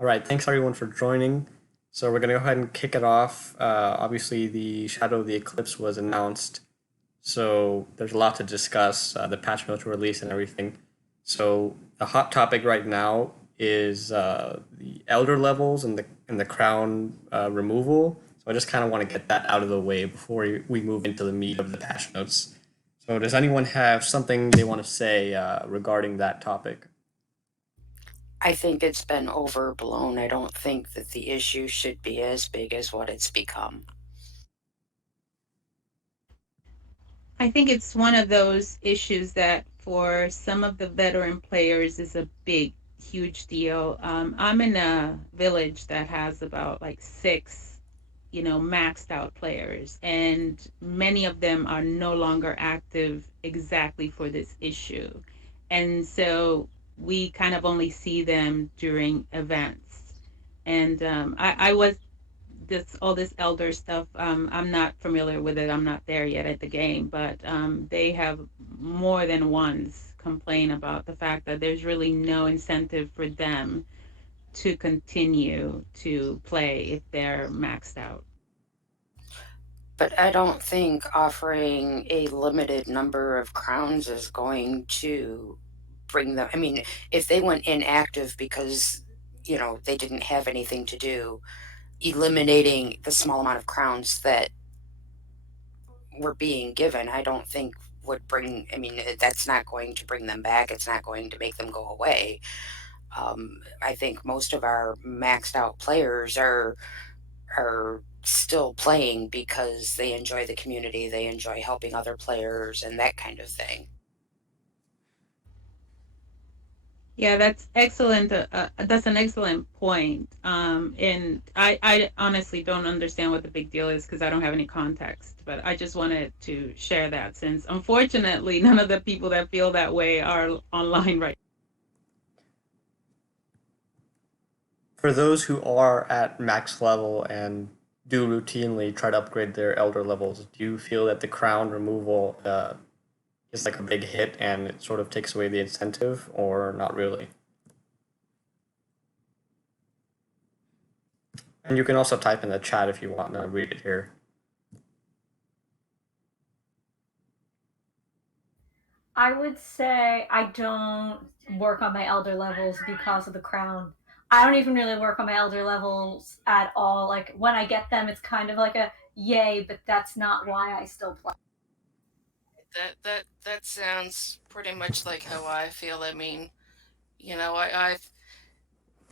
All right, thanks everyone for joining. So we're gonna go ahead and kick it off. Obviously, the Shadow of the Eclipse was announced, so there's a lot to discuss. The patch notes were released and everything. So the hot topic right now is the Elder levels and the crown removal. So I just kind of want to get that out of the way before we move into the meat of the patch notes. So does anyone have something they want to say regarding that topic? I think it's been overblown. I don't think that the issue should be as big as what it's become. I think it's one of those issues that for some of the veteran players is a big, huge deal. I'm in a village that has about like six, maxed out players, and many of them are no longer active exactly for this issue. And so we kind of only see them during events. And I was this all this elder stuff. I'm not familiar with it. I'm not there yet at the game, but they have more than once complain about the fact that there's really no incentive for them to continue to play if they're maxed out. But I don't think offering a limited number of crowns is going to bring them. I mean, if they went inactive because, they didn't have anything to do, eliminating the small amount of crowns that were being given, I don't think would bring, I mean, that's not going to bring them back. It's not going to make them go away. I think most of our maxed out players are still playing because they enjoy the community, they enjoy helping other players and that kind of thing. Yeah, that's excellent. That's an excellent point. And I honestly don't understand what the big deal is because I don't have any context. But I just wanted to share that since unfortunately none of the people that feel that way are online right. For those who are at max level and do routinely try to upgrade their elder levels, do you feel that the crown removal is like a big hit and it sort of takes away the incentive, or not really? And you can also type in the chat if you want to read it here. I would say I don't work on my elder levels because of the crown. I don't even really work on my elder levels at all. Like when I get them, it's kind of like a yay, but that's not why I still play. That sounds pretty much like how I feel. I mean, I've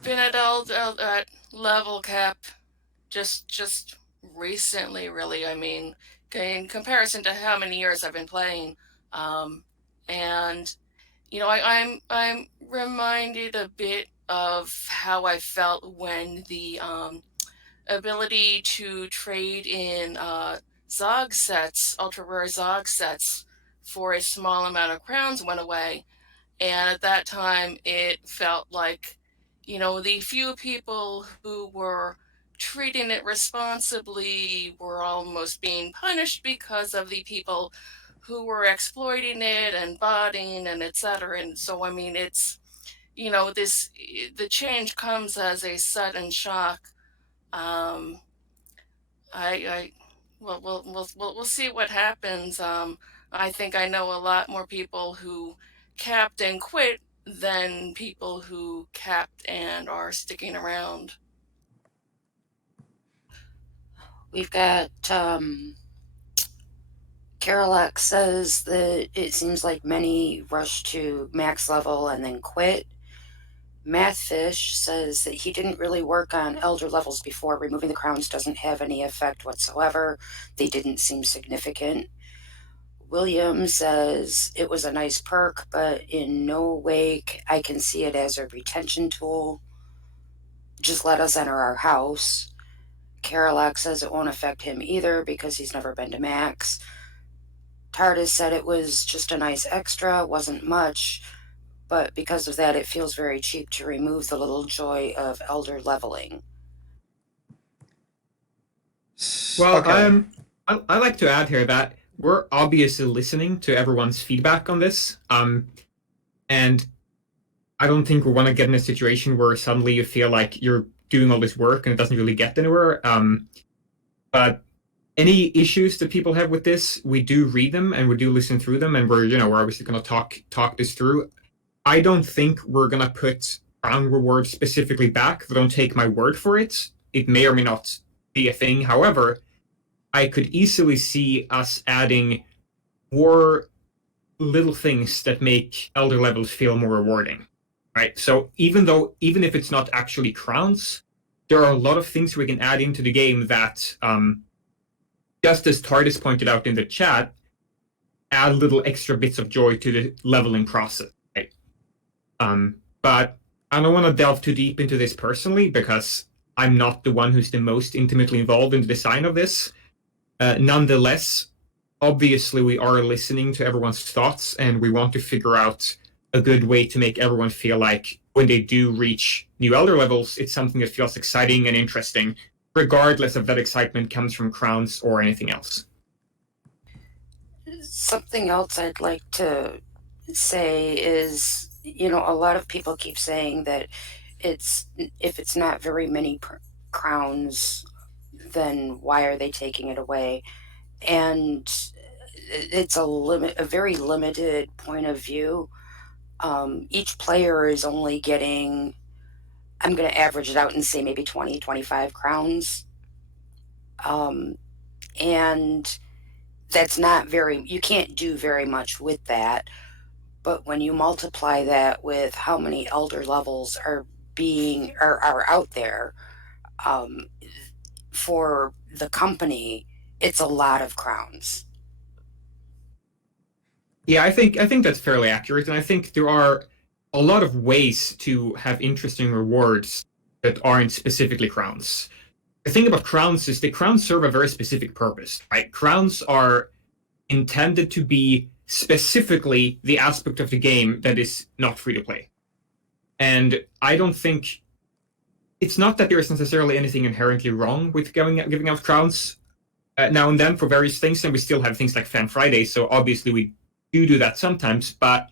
been at level cap just recently, really. I mean, in comparison to how many years I've been playing, and I'm reminded a bit of how I felt when the ability to trade in Zog sets, ultra rare Zog sets, for a small amount of crowns went away. And at that time, it felt like, the few people who were treating it responsibly were almost being punished because of the people who were exploiting it and botting and etc. And so, I mean, it's, the change comes as a sudden shock. Um, I well, we'll see what happens. I think I know a lot more people who capped and quit than people who capped and are sticking around. We've got Carolac says that it seems like many rush to max level and then quit. Mathfish says that he didn't really work on elder levels before. Removing the crowns doesn't have any effect whatsoever. They didn't seem significant. William says it was a nice perk, but in no way I can see it as a retention tool. Just let us enter our house. Carolac says it won't affect him either because he's never been to max. TARDIS said it was just a nice extra, wasn't much, but because of that, it feels very cheap to remove the little joy of elder leveling. Well, Okay. I like to add here that we're obviously listening to everyone's feedback on this. And I don't think we want to get in a situation where suddenly you feel like you're doing all this work and it doesn't really get anywhere. But any issues that people have with this, we do read them and we do listen through them, and we're obviously going to talk this through. I don't think we're going to put crown rewards specifically back. Don't take my word for it. It may or may not be a thing. However, I could easily see us adding more little things that make elder levels feel more rewarding, right? So even if it's not actually crowns, there are a lot of things we can add into the game that, just as Tardis pointed out in the chat, add little extra bits of joy to the leveling process, right? But I don't want to delve too deep into this personally because I'm not the one who's the most intimately involved in the design of this. Nonetheless, obviously we are listening to everyone's thoughts and we want to figure out a good way to make everyone feel like when they do reach new elder levels, it's something that feels exciting and interesting, regardless if that excitement comes from crowns or anything else. Something else I'd like to say is, a lot of people keep saying that if it's not very many crowns, then why are they taking it away? And it's a very limited point of view. Each player is only getting, I'm going to average it out and say maybe 20, 25 crowns. And that's not you can't do very much with that. But when you multiply that with how many elder levels are out there, for the company, it's a lot of crowns. Yeah, I think that's fairly accurate, and I think there are a lot of ways to have interesting rewards that aren't specifically crowns. The thing about crowns is the crowns serve a very specific purpose, right? Crowns are intended to be specifically the aspect of the game that is not free to play. And I don't think it's not that there is necessarily anything inherently wrong with giving out crowns now and then for various things, and we still have things like Fan Friday, so obviously we do that sometimes, but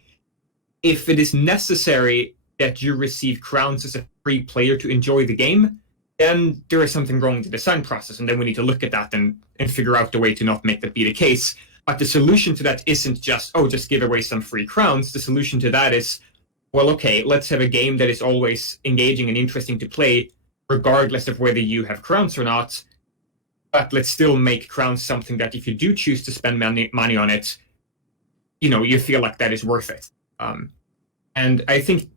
if it is necessary that you receive crowns as a free player to enjoy the game, then there is something wrong with the design process, and then we need to look at that and figure out the way to not make that be the case. But the solution to that isn't just give away some free crowns. The solution to that is, well, okay, let's have a game that is always engaging and interesting to play, regardless of whether you have crowns or not. But let's still make crowns something that if you do choose to spend money on it, you feel like that is worth it. And I think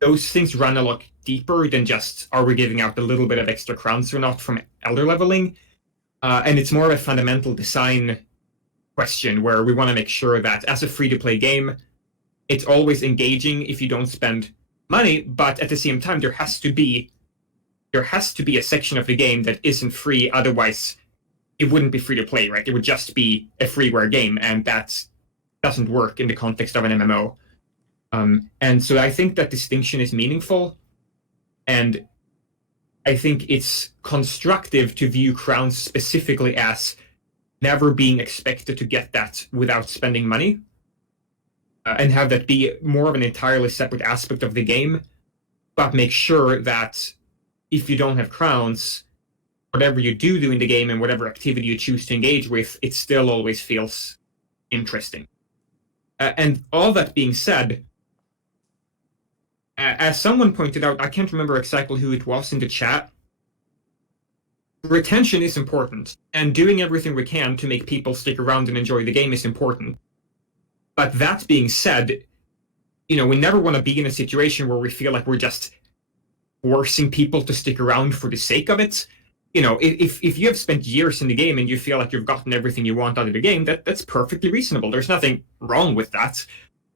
those things run a lot deeper than just, are we giving out a little bit of extra crowns or not from elder leveling? And it's more of a fundamental design question where we want to make sure that as a free-to-play game, it's always engaging if you don't spend money, but at the same time, there has to be a section of the game that isn't free, otherwise it wouldn't be free-to-play, right? It would just be a freeware game, and that doesn't work in the context of an MMO. And so I think that distinction is meaningful, and I think it's constructive to view crowns specifically as never being expected to get that without spending money, and have that be more of an entirely separate aspect of the game, but make sure that if you don't have crowns, whatever you do in the game and whatever activity you choose to engage with, it still always feels interesting. And all that being said, as someone pointed out, I can't remember exactly who it was in the chat, retention is important, and doing everything we can to make people stick around and enjoy the game is important. But that being said, we never want to be in a situation where we feel like we're just forcing people to stick around for the sake of it. If you have spent years in the game and you feel like you've gotten everything you want out of the game, that's perfectly reasonable. There's nothing wrong with that.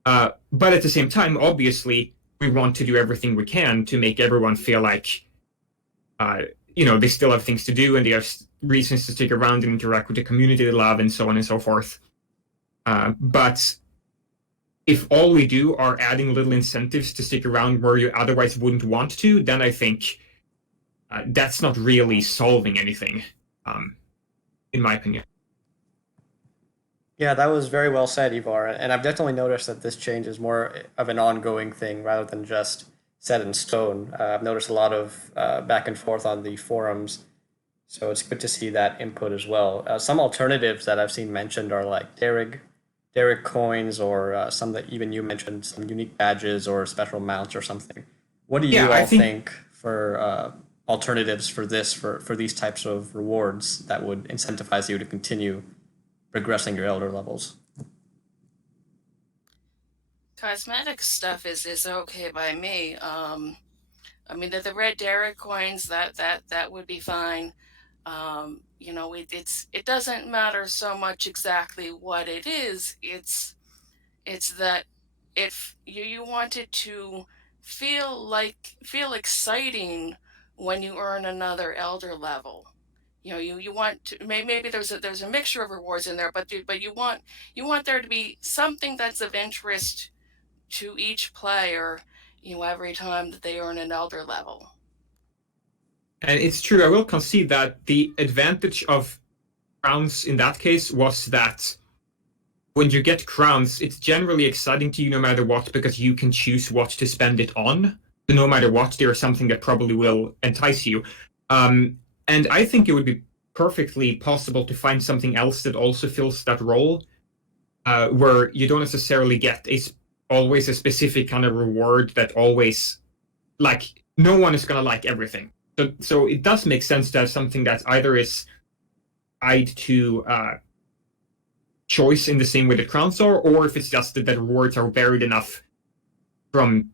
But at the same time, obviously, we want to do everything we can to make everyone feel like they still have things to do and they have reasons to stick around and interact with the community they love and so on and so forth. But if all we do are adding little incentives to stick around where you otherwise wouldn't want to, then I think that's not really solving anything, in my opinion. Yeah, that was very well said, Ivar. And I've definitely noticed that this change is more of an ongoing thing rather than just set in stone. I've noticed a lot of back and forth on the forums, so it's good to see that input as well. Some alternatives that I've seen mentioned are like Derek coins, or some that even you mentioned, some unique badges or special mounts or something. What do Yeah, you I all think think for alternatives for this for these types of rewards that would incentivize you to continue progressing your elder levels? Cosmetic stuff is okay by me. I mean, the red Derek coins, that would be fine. You know, it doesn't matter so much exactly what it is. It's that if you want it to feel exciting when you earn another elder level. You know, you want to, maybe there's a mixture of rewards in there, but you want there to be something that's of interest to each player, you know, every time that they earn an elder level. and it's true. I will concede that the advantage of crowns in that case was that when you get crowns, it's generally exciting to you no matter what because you can choose what to spend it on. So no matter what, there's something that probably will entice you. And I think it would be perfectly possible to find something else that also fills that role, where you don't necessarily get always a specific kind of reward that always like no one is gonna like everything. So it does make sense to have something that either is tied to choice in the same way that crowns are, or if it's just that the rewards are varied enough from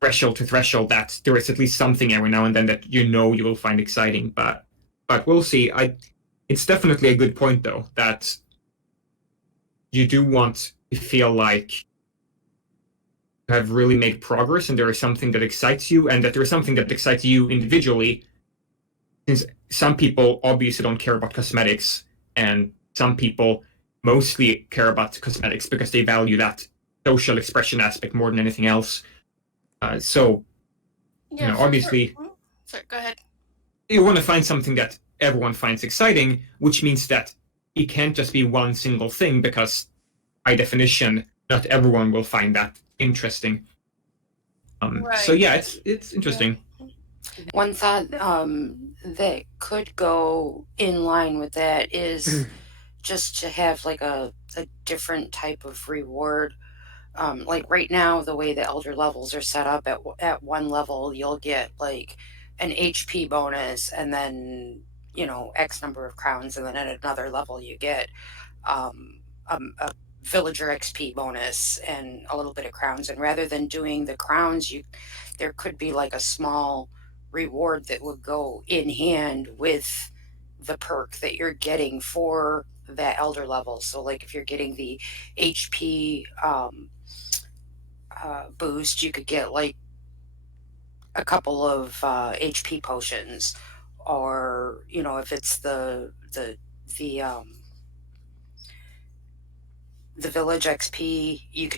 threshold to threshold that there is at least something every now and then that you know you will find exciting. But we'll see. It's definitely a good point though that you do want to feel like you have really made progress and there is something that excites you and that there is something that excites you individually, since some people obviously don't care about cosmetics and some people mostly care about cosmetics because they value that social expression aspect more than anything else. So, Yeah, obviously, sorry, go ahead. you want to find something that everyone finds exciting, which means that it can't just be one single thing because, by definition, not everyone will find that interesting. So Right. yeah, it's interesting. One thought that could go in line with that is just to have like a different type of reward. Like right now, the way the elder levels are set up, at one level you'll get like an HP bonus, and then X number of crowns, and then at another level you get a villager XP bonus and a little bit of crowns. And rather than doing the crowns, there could be like a small reward that would go in hand with the perk that you're getting for that elder level. So like if you're getting the HP boost, you could get like a couple of HP potions, or if it's the village XP, you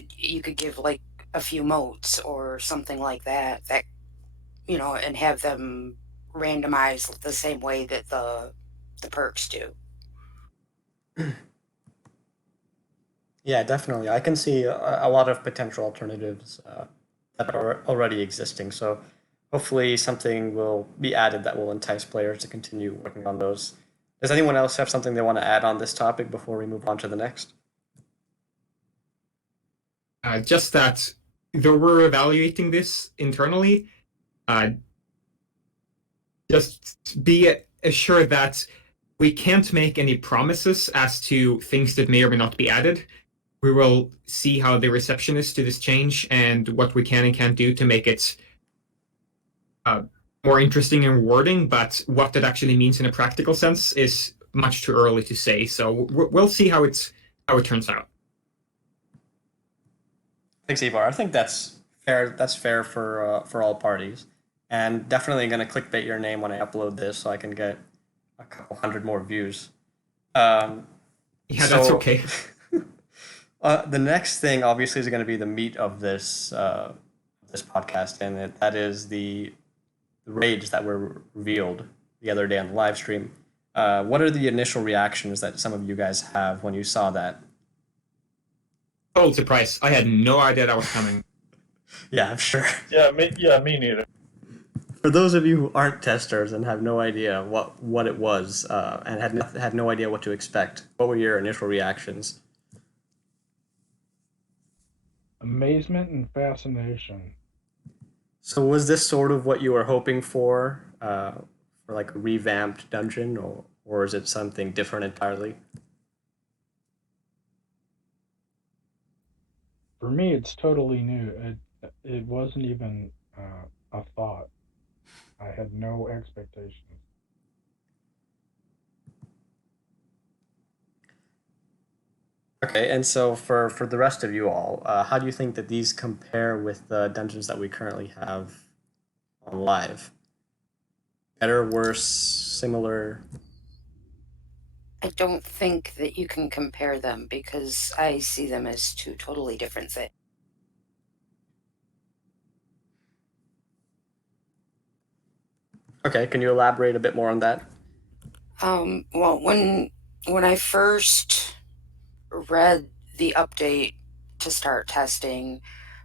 could give like a few motes or something like that, and have them randomized the same way that the perks do. Yeah, definitely. I can see a lot of potential alternatives that are already existing. So hopefully something will be added that will entice players to continue working on those. Does anyone else have something they want to add on this topic before we move on to the next? Just that though we're evaluating this internally, uh, just be assured that we can't make any promises as to things that may or may not be added. We will see how the reception is to this change and what we can and can't do to make it more interesting and rewarding. But what that actually means in a practical sense is much too early to say. So we'll see how it turns out. Thanks, Ivar. I think that's fair. That's fair for all parties, and definitely going to clickbait your name when I upload this, so I can get a couple hundred more views. Um, Yeah, that's so okay. the next thing, obviously, is going to be the meat of this podcast, and that is the raids that were revealed the other day on the live stream. What are the initial reactions that some of you guys have when you saw that? Total surprise. I had no idea that was coming. Yeah, I'm sure. Yeah, me neither. For those of you who aren't testers and have no idea what it was, and had no idea what to expect, what were your initial reactions? Amazement and fascination. So was this sort of what you were hoping for like a revamped dungeon, or is it something different entirely? For me, it's totally new. It wasn't even a thought. I had no expectations. Okay, and so for the rest of you all, how do you think that these compare with the dungeons that we currently have on live? Better, worse, similar? I don't think that you can compare them because I see them as two totally different things. Okay, can you elaborate a bit more on that? Well, when I first read the update to start testing,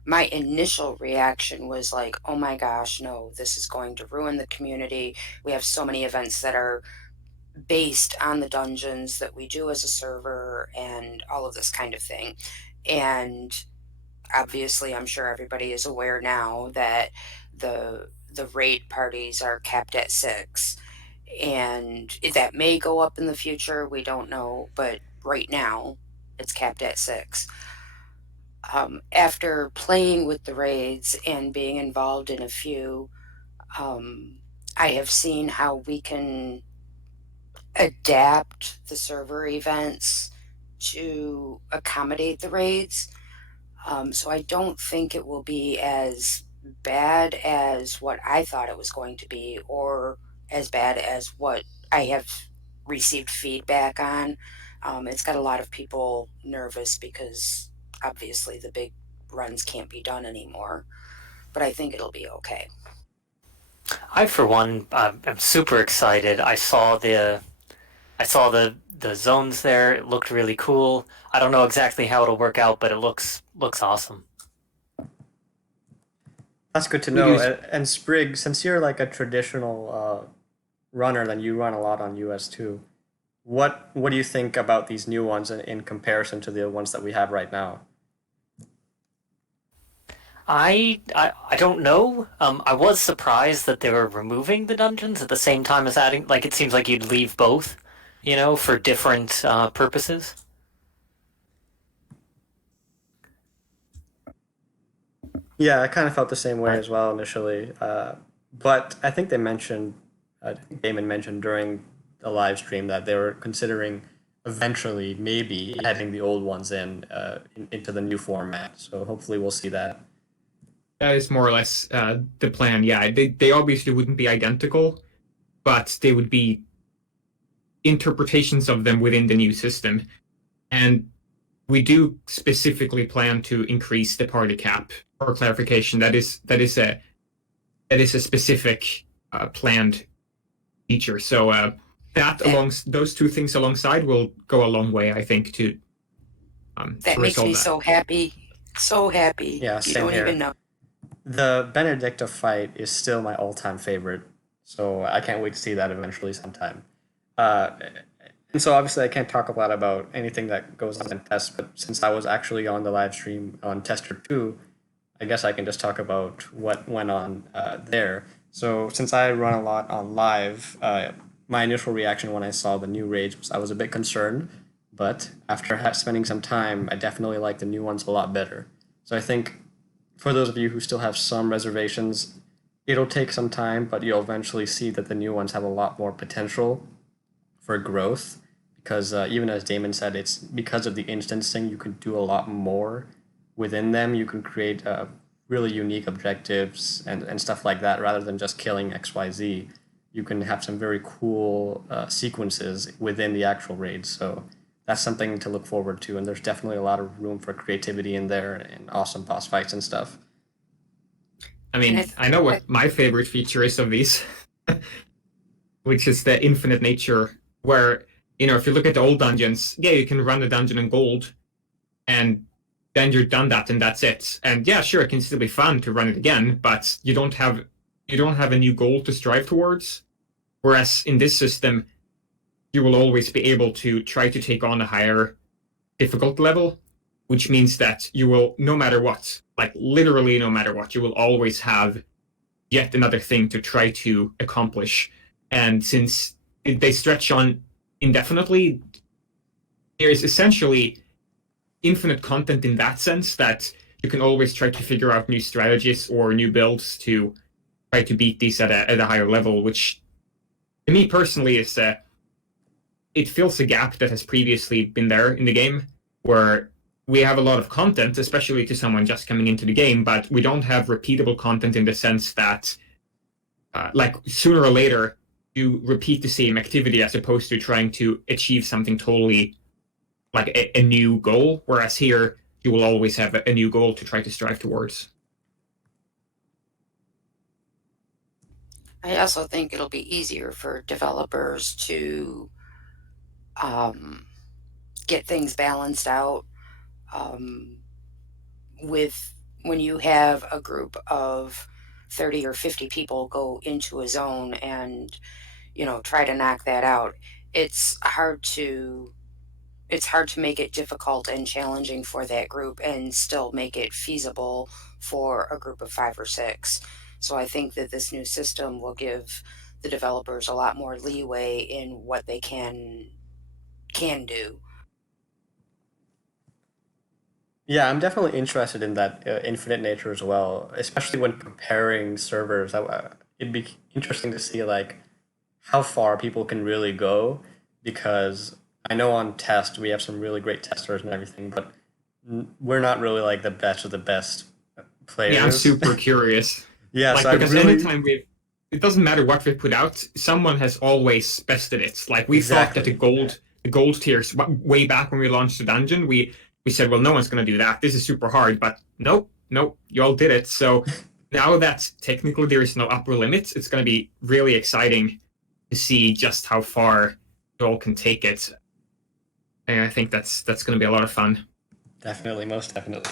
my initial reaction was like, oh my gosh, no, this is going to ruin the community. We have so many events that are based on the dungeons that we do as a server and all of this kind of thing. And obviously, I'm sure everybody is aware now that the raid parties are capped at 6, and that may go up in the future, we don't know, but right now it's capped at 6. After playing with the raids and being involved in a few, I have seen how we can adapt the server events to accommodate the raids. So I don't think it will be as bad as what I thought it was going to be, or as bad as what I have received feedback on. It's got a lot of people nervous because obviously the big runs can't be done anymore, but I think it'll be okay. I, for one, am super excited. I saw the zones there. It looked really cool. I don't know exactly how it'll work out, but it looks awesome. That's good to know. And Sprig, since you're like a traditional runner, then you run a lot on US2. What do you think about these new ones in comparison to the ones that we have right now? I don't know. I was surprised that they were removing the dungeons at the same time as adding. Like, it seems like you'd leave both, for different purposes. Yeah, I kind of felt the same way as well initially. But I think Damon mentioned during the live stream that they were considering eventually maybe adding the old ones into the new format. So hopefully we'll see that. That is more or less the plan. Yeah, they obviously wouldn't be identical, but they would be interpretations of them within the new system. And we do specifically plan to increase the party cap. For clarification, that is a specific planned feature. So those two things alongside will go a long way, I think, to That makes me so happy. So happy. Yeah, You same don't here. even know. The Benedicta fight is still my all-time favorite, so I can't wait to see that eventually sometime. And so obviously I can't talk a lot about anything that goes on in test, but since I was actually on the live stream on Tester 2, I guess I can just talk about what went on there. So since I run a lot on live, my initial reaction when I saw the new raids was I was a bit concerned, but after spending some time, I definitely like the new ones a lot better. So I think for those of you who still have some reservations, it'll take some time, but you'll eventually see that the new ones have a lot more potential for growth. Because even as Damon said, it's because of the instancing, you can do a lot more within them. You can create really unique objectives and stuff like that rather than just killing XYZ. You can have some very cool sequences within the actual raids. So that's something to look forward to. And there's definitely a lot of room for creativity in there and awesome boss fights and stuff. I mean, I know what my favorite feature is of these, which is the infinite nature where, if you look at the old dungeons, yeah, you can run the dungeon in gold, and then you're done that, and that's it. And yeah, sure, it can still be fun to run it again, but you don't have a new goal to strive towards. Whereas in this system, you will always be able to try to take on a higher difficult level, which means that you will, no matter what, like literally no matter what, you will always have yet another thing to try to accomplish. And since they stretch on indefinitely, there is essentially infinite content in that sense, that you can always try to figure out new strategies or new builds to try to beat these at a higher level, which to me personally is it fills a gap that has previously been there in the game, where we have a lot of content, especially to someone just coming into the game, but we don't have repeatable content in the sense that, like, sooner or later, you repeat the same activity as opposed to trying to achieve something totally, like, a new goal, whereas here, you will always have a new goal to try to strive towards. I also think it'll be easier for developers to get things balanced out with when you have a group of 30 or 50 people go into a zone and try to knock that out. It's hard to make it difficult and challenging for that group and still make it feasible for a group of 5 or 6. So I think that this new system will give the developers a lot more leeway in what they can do. Yeah, I'm definitely interested in that infinite nature as well, especially when comparing servers. It'd be interesting to see like how far people can really go, because I know on test we have some really great testers and everything, but we're not really like the best of the best players. Yeah, I'm super curious. Yeah, like, so because anytime it doesn't matter what we put out, someone has always bested it. Like, we thought that the gold tiers, way back when we launched the dungeon, we said, well, no one's going to do that. This is super hard. But nope, you all did it. So now that technically there is no upper limit, it's going to be really exciting to see just how far you all can take it. And I think that's going to be a lot of fun. Definitely, most definitely.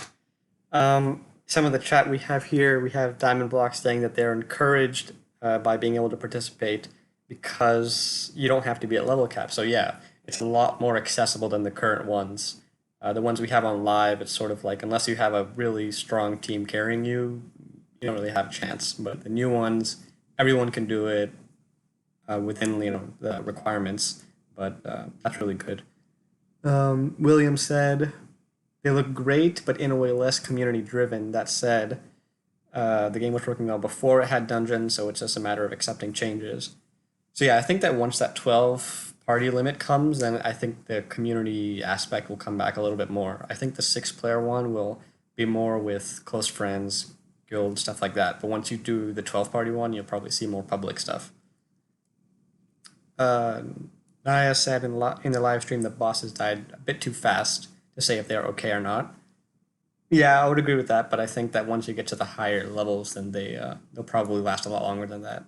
Some of the chat we have here, we have Diamond Block saying that they're encouraged by being able to participate because you don't have to be at level cap. So yeah, it's a lot more accessible than the current ones. The ones we have on live, it's sort of like, unless you have a really strong team carrying you, you don't really have a chance. But the new ones, everyone can do it within the requirements. But that's really good. William said, they look great, but in a way less community driven. That said, the game was working well before it had dungeons, so it's just a matter of accepting changes. So yeah, I think that once that 12 party limit comes, then I think the community aspect will come back a little bit more. I think the 6-player one will be more with close friends, guild, stuff like that. But once you do the 12 party one, you'll probably see more public stuff. Naya said in the live stream that bosses died a bit too fast to say if they're okay or not. Yeah, I would agree with that, but I think that once you get to the higher levels, then they'll probably last a lot longer than that.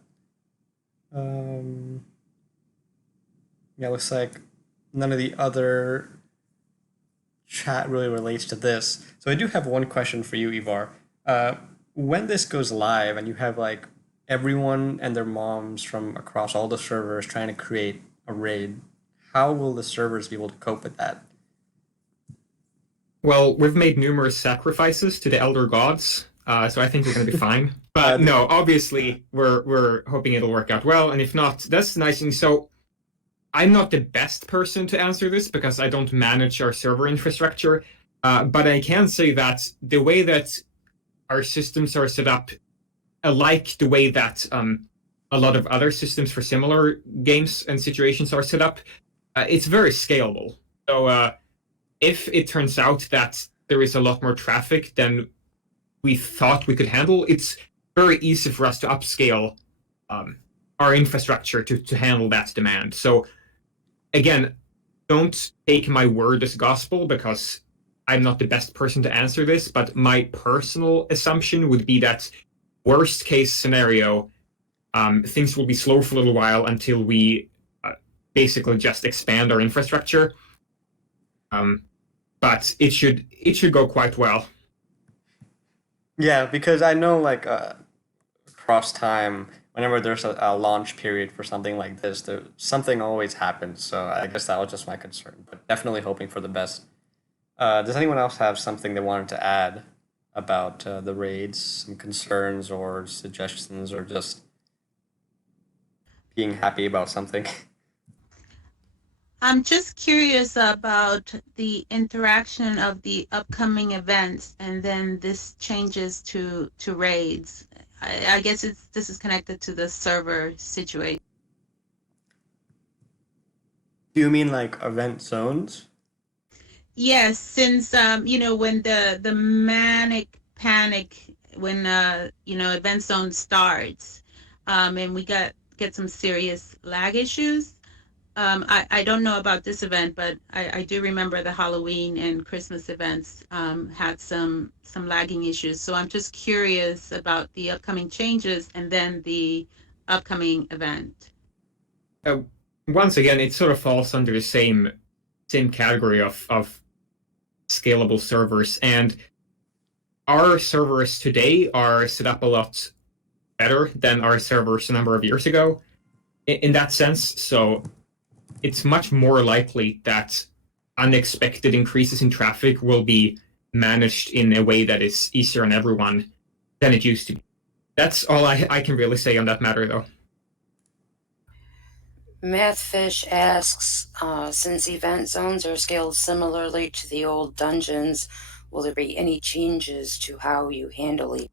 Yeah, looks like none of the other chat really relates to this. So I do have one question for you, Ivar. When this goes live and you have like everyone and their moms from across all the servers trying to create a raid, how will the servers be able to cope with that? Well, we've made numerous sacrifices to the elder gods, so I think we're going to be fine. But no, obviously, we're hoping it'll work out well, and if not, that's nice. And so, I'm not the best person to answer this because I don't manage our server infrastructure, but I can say that the way that our systems are set up, like the way that a lot of other systems for similar games and situations are set up, it's very scalable. So if it turns out that there is a lot more traffic than we thought we could handle, it's very easy for us to upscale our infrastructure to handle that demand. So again, don't take my word as gospel because I'm not the best person to answer this, but my personal assumption would be that worst case scenario, things will be slow for a little while until we basically just expand our infrastructure. But it should go quite well. Yeah, because I know like across time, whenever there's a launch period for something like this, something always happens. So I guess that was just my concern, but definitely hoping for the best. Does anyone else have something they wanted to add about the raids? Some concerns or suggestions, or just being happy about something? I'm just curious about the interaction of the upcoming events, and then this changes to raids. I guess this is connected to the server situation. Do you mean like event zones? Yes, since when the manic panic when event zone starts, and we get some serious lag issues. I don't know about this event, but I do remember the Halloween and Christmas events had some lagging issues. So I'm just curious about the upcoming changes and then the upcoming event. Once again, it sort of falls under the same category of scalable servers, and our servers today are set up a lot better than our servers a number of years ago in that sense. So it's much more likely that unexpected increases in traffic will be managed in a way that is easier on everyone than it used to be. That's all I can really say on that matter, though. Mathfish asks, since event zones are scaled similarly to the old dungeons, will there be any changes to how you handle it?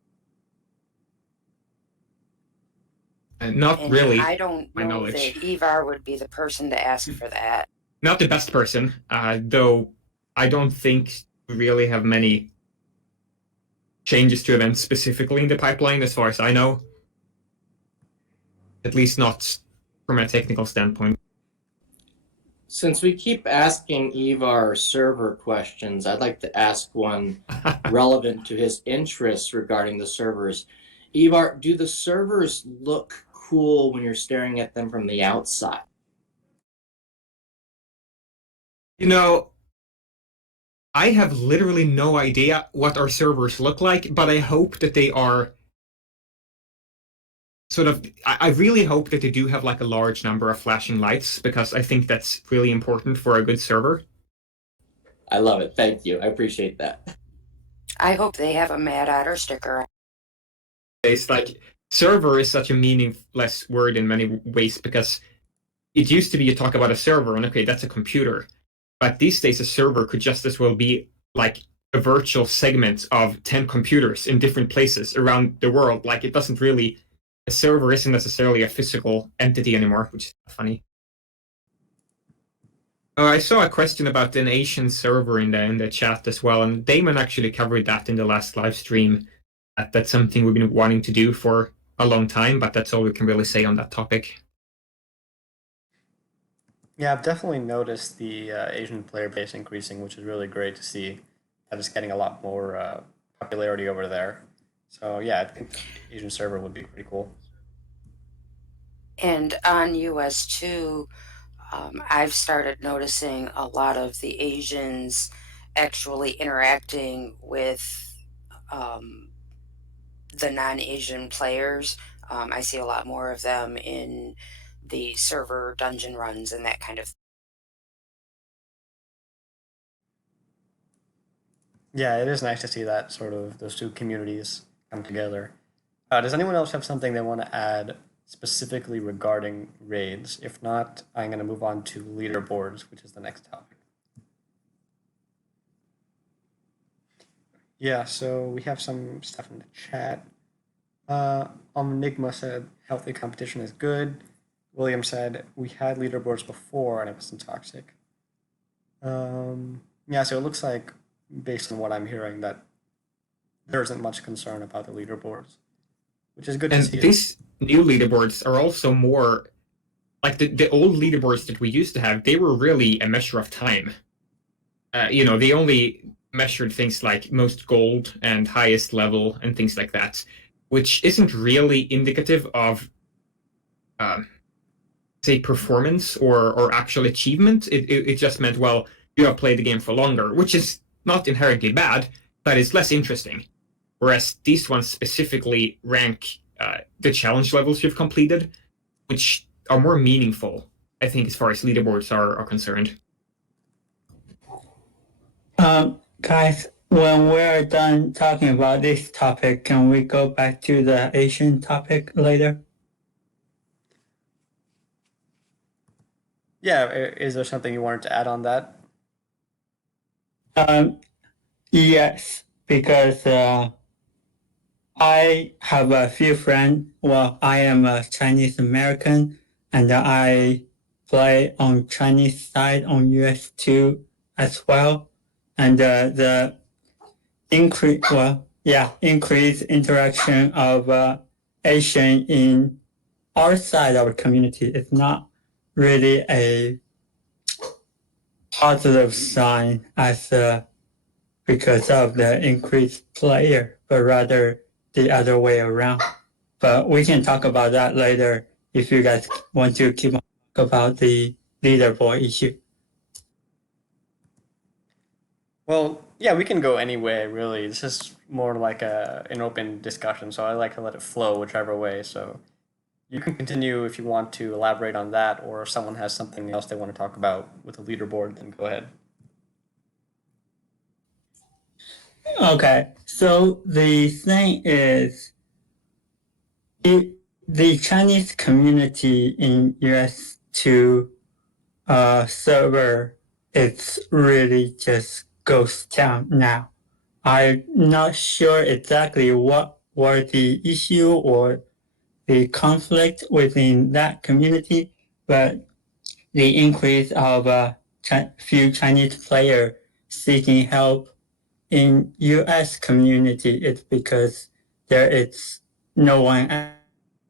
Not And really. I don't my know knowledge. that Ivar would be the person to ask for that. Not the best person, though I don't think we really have many changes to events specifically in the pipeline, as far as I know. At least not from a technical standpoint. Since we keep asking Ivar server questions, I'd like to ask one relevant to his interests regarding the servers. Ivar, do the servers look cool when you're staring at them from the outside? You know, I have literally no idea what our servers look like, but I hope that they are sort of, I really hope that they do have like a large number of flashing lights, because I think that's really important for a good server. I love it. Thank you. I appreciate that. I hope they have a Mad Otter sticker. It's like, server is such a meaningless word in many ways, because it used to be you talk about a server and okay, that's a computer. But these days a server could just as well be like a virtual segment of 10 computers in different places around the world. Like, it doesn't really, a server isn't necessarily a physical entity anymore, which is funny. Oh, I saw a question about an Asian server in the chat as well, and Damon actually covered that in the last live stream. That's something we've been wanting to do for a long time, but that's all we can really say on that topic. Yeah, I've definitely noticed the Asian player base increasing, which is really great to see. That it's getting a lot more popularity over there. So yeah, I think Asian server would be pretty cool. And on US2, I've started noticing a lot of the Asians actually interacting with the non-Asian players. I see a lot more of them in the server dungeon runs and that kind of thing. Yeah, it is nice to see that sort of those two communities come together. Does anyone else have something they want to add specifically regarding raids? If not, I'm going to move on to leaderboards, which is the next topic. Yeah, so we have some stuff in the chat. Enigma said healthy competition is good. William said we had leaderboards before and it wasn't toxic. Yeah, so it looks like, based on what I'm hearing, that there isn't much concern about the leaderboards, which is good to see. And these new leaderboards are also more like the old leaderboards that we used to have. They were really a measure of time. They only measured things like most gold and highest level and things like that, which isn't really indicative of say, performance or actual achievement. It just meant, well, you have played the game for longer, which is not inherently bad, but it's less interesting. Whereas these ones specifically rank the challenge levels you've completed, which are more meaningful, I think, as far as leaderboards are concerned. Guys, when we're done talking about this topic, can we go back to the Asian topic later? Yeah, is there something you wanted to add on that? Yes, because I have a few friends. Well, I am a Chinese American, and I play on Chinese side on US2 as well. And the increased interaction of Asian in our side of the community is not really a positive sign as because of the increased player, but rather the other way around. But we can talk about that later if you guys want to keep on talk about the leaderboard issue. Well, yeah, we can go anyway, really. This is more like an open discussion, so I like to let it flow whichever way. So you can continue if you want to elaborate on that, or if someone has something else they want to talk about with the leaderboard, then go ahead. Okay, so the thing is, the Chinese community in US2 server, it's really just ghost town now. I'm not sure exactly what were the issue or the conflict within that community, but the increase of a few Chinese players seeking help in US community is because there is no one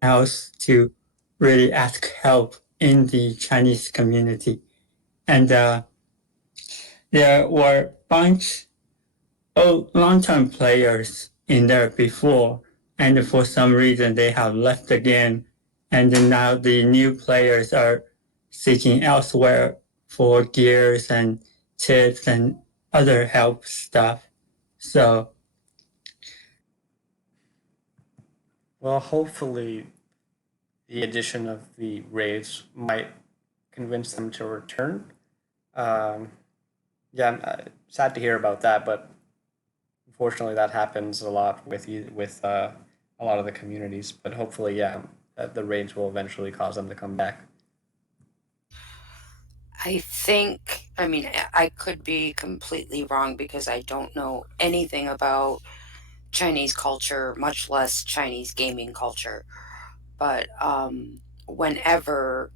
else to really ask help in the Chinese community. And there were bunch of long-term players in there before, and for some reason they have left the game, and now the new players are seeking elsewhere for gears and tips and other help stuff. So, Well, hopefully, the addition of the raids might convince them to return. Yeah, I'm sad to hear about that, but unfortunately, that happens a lot with a lot of the communities. But hopefully, yeah, that the raids will eventually cause them to come back. I mean, I could be completely wrong because I don't know anything about Chinese culture, much less Chinese gaming culture. But whenever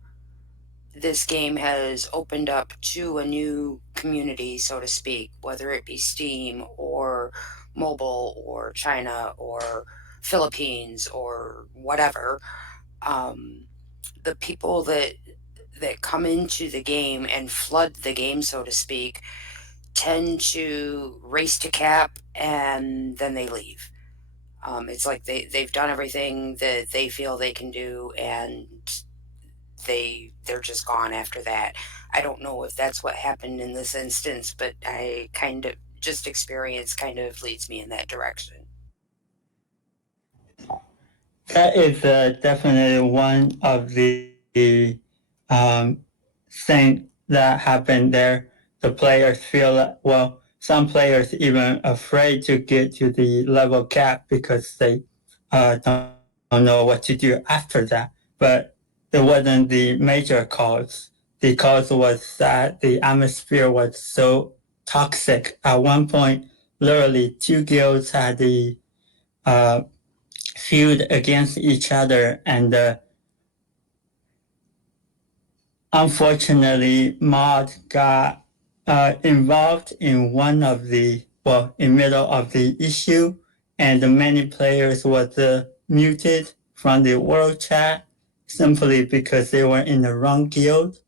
this game has opened up to a new community, so to speak, whether it be Steam or mobile or China or Philippines or whatever, the people that come into the game and flood the game, so to speak, tend to race to cap and then they leave. It's like they've done everything that they feel they can do and they're just gone after that. I don't know if that's what happened in this instance, but I kind of just experience kind of leads me in that direction. that is definitely one of the thing that happened there. The players feel that, well, some players even afraid to get to the level cap because they don't know what to do after that. But it wasn't the major cause. The cause was that the atmosphere was so toxic. At one point, literally two guilds had the feud against each other, and unfortunately, Mod got involved in one of the in middle of the issue, and many players was muted from the world chat simply because they were in the wrong guild,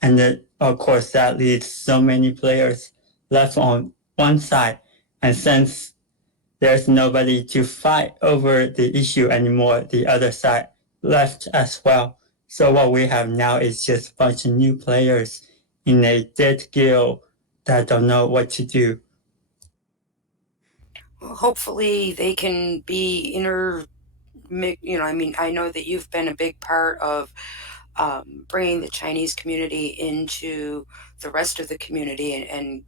and of course that leads so many players left on one side, and since there's nobody to fight over the issue anymore, the other side left as well. So what we have now is just a bunch of new players in a dead guild that don't know what to do. Hopefully they can be I mean, I know that you've been a big part of bringing the Chinese community into the rest of the community and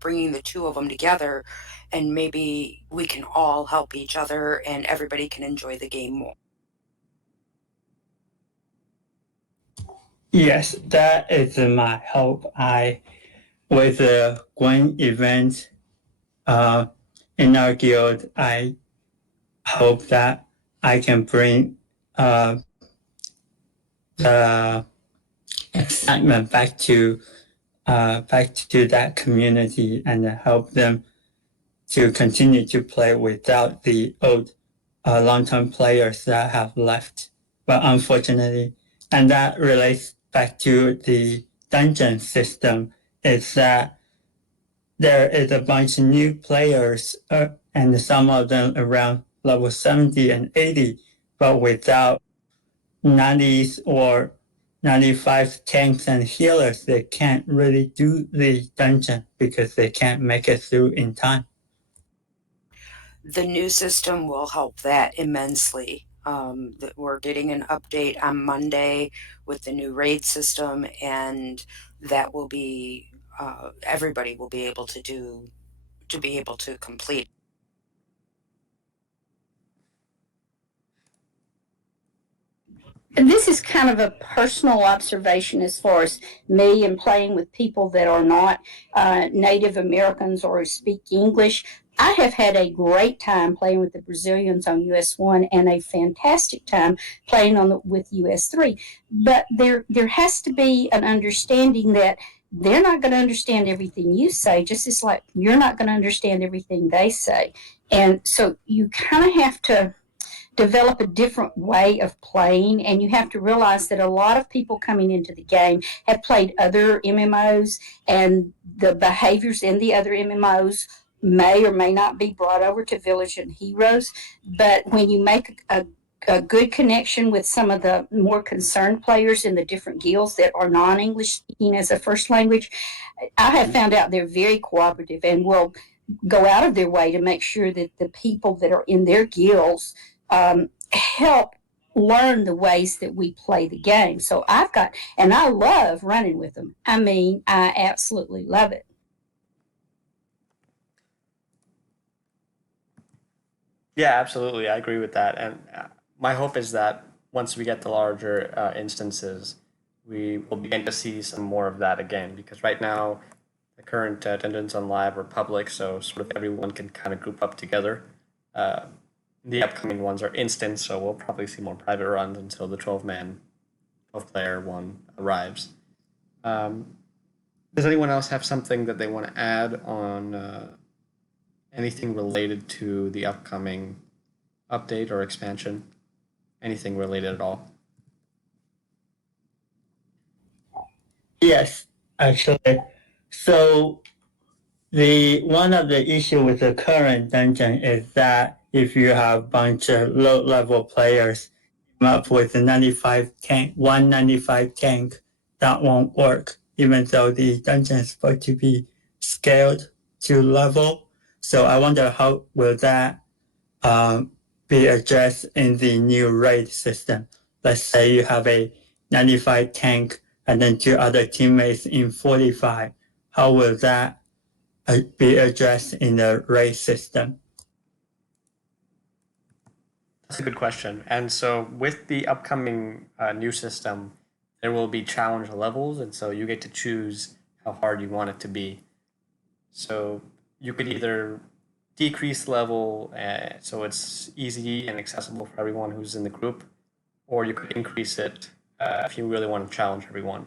bringing the two of them together, and maybe we can all help each other and everybody can enjoy the game more. Yes, that is my hope. With the Gwen event in our guild, I hope that I can bring the excitement back to that community and help them to continue to play without the old long-term players that have left. But unfortunately, and that relates back to the dungeon system, is that there is a bunch of new players, and some of them around level 70 and 80, but without 90s or 95 tanks and healers, they can't really do the dungeon because they can't make it through in time. The new system will help that immensely. That we're getting an update on Monday with the new raid system, and that will be everybody will be able to complete. And this is kind of a personal observation as far as me and playing with people that are not Native Americans or who speak English. I have had a great time playing with the Brazilians on US1 and a fantastic time playing with US3. But there has to be an understanding that they're not going to understand everything you say, just as like you're not going to understand everything they say. And so you kind of have to develop a different way of playing, and you have to realize that a lot of people coming into the game have played other MMOs, and the behaviors in the other MMOs may or may not be brought over to Village and Heroes. But when you make a good connection with some of the more concerned players in the different guilds that are non-English speaking as a first language, I have found out they're very cooperative and will go out of their way to make sure that the people that are in their guilds help learn the ways that we play the game. So and I love running with them. I mean, I absolutely love it. Yeah, absolutely. I agree with that. And my hope is that once we get the larger instances, we will begin to see some more of that again. Because right now, the current dungeons on live are public, so sort of everyone can kind of group up together. The upcoming ones are instant, so we'll probably see more private runs until the 12 player one arrives. Does anyone else have something that they want to add on anything related to the upcoming update or expansion? Anything related at all? Yes, actually. So one of the issue with the current dungeon is that if you have a bunch of low level players come up with a 195 tank, that won't work, even though the dungeon is supposed to be scaled to level. So I wonder how will that be addressed in the new raid system. Let's say you have a 95 tank and then two other teammates in 45. How will that be addressed in the raid system? That's a good question. And so with the upcoming new system, there will be challenge levels, and so you get to choose how hard you want it to be. So you could either decrease level so it's easy and accessible for everyone who's in the group, or you could increase it if you really want to challenge everyone.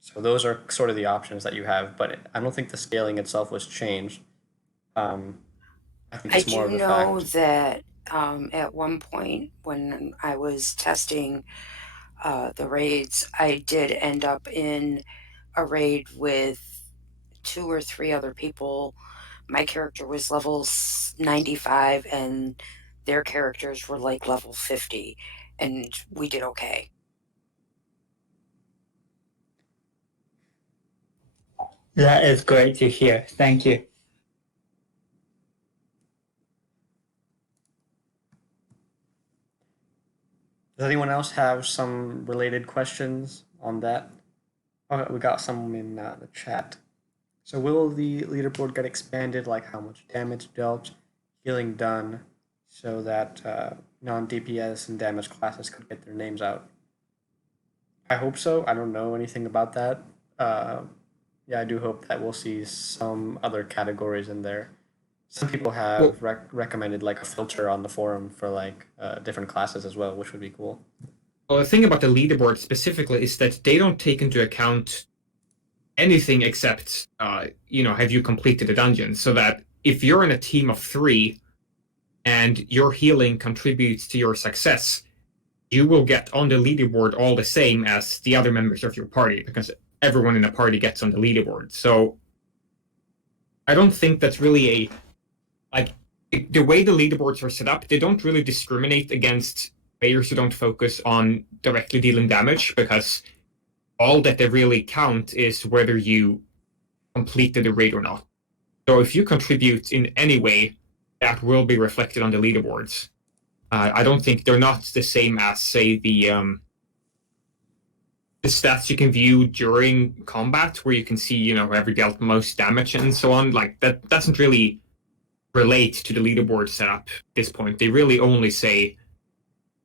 So those are sort of the options that you have, but I don't think the scaling itself was changed. I think I it's more do of the know fact. that at one point when I was testing the raids, I did end up in a raid with 2 or 3 other people. My character was level 95 and their characters were like level 50, and we did okay. That is great to hear. Thank you. Does anyone else have some related questions on that? Oh, we got some in the chat. So will the leaderboard get expanded, like how much damage dealt, healing done, so that non-DPS and damage classes could get their names out? I hope so. I don't know anything about that. Yeah, I do hope that we'll see some other categories in there. Some people have recommended like a filter on the forum for like different classes as well, which would be cool. Well, the thing about the leaderboard specifically is that they don't take into account anything except, have you completed a dungeon? So that if you're in a team of 3 and your healing contributes to your success, you will get on the leaderboard all the same as the other members of your party, because everyone in the party gets on the leaderboard. So I don't think that's really the way the leaderboards are set up, they don't really discriminate against players who don't focus on directly dealing damage, because all that they really count is whether you completed the raid or not. So if you contribute in any way, that will be reflected on the leaderboards. I don't think they're not the same as, say, the stats you can view during combat, where you can see, whoever dealt most damage and so on. Like, that doesn't really relate to the leaderboard setup at this point. They really only say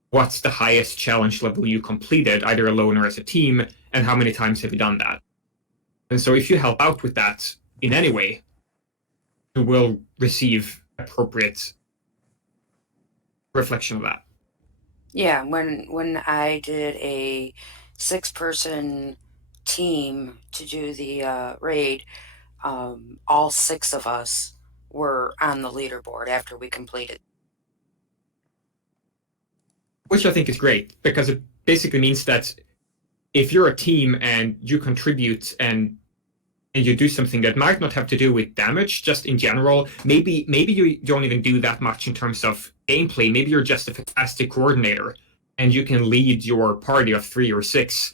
what's the highest challenge level you completed, either alone or as a team, and how many times have you done that. And so if you help out with that in any way, you will receive appropriate reflection of that. Yeah, when I did a 6-person team to do the raid, all 6 of us were on the leaderboard after we completed. Which I think is great, because it basically means that if you're a team and you contribute and you do something that might not have to do with damage, just in general, maybe you don't even do that much in terms of gameplay. Maybe you're just a fantastic coordinator and you can lead your party of 3 or 6.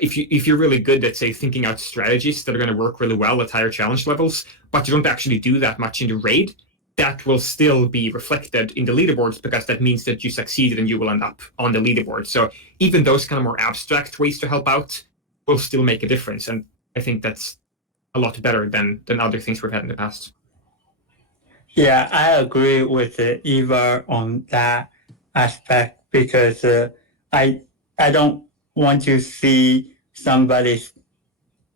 If you're really good at, say, thinking out strategies that are going to work really well at higher challenge levels, but you don't actually do that much in the raid, that will still be reflected in the leaderboards, because that means that you succeeded and you will end up on the leaderboard. So even those kind of more abstract ways to help out will still make a difference. And I think that's a lot better than other things we've had in the past. Yeah, I agree with Ivar on that aspect, because I don't want to see somebody's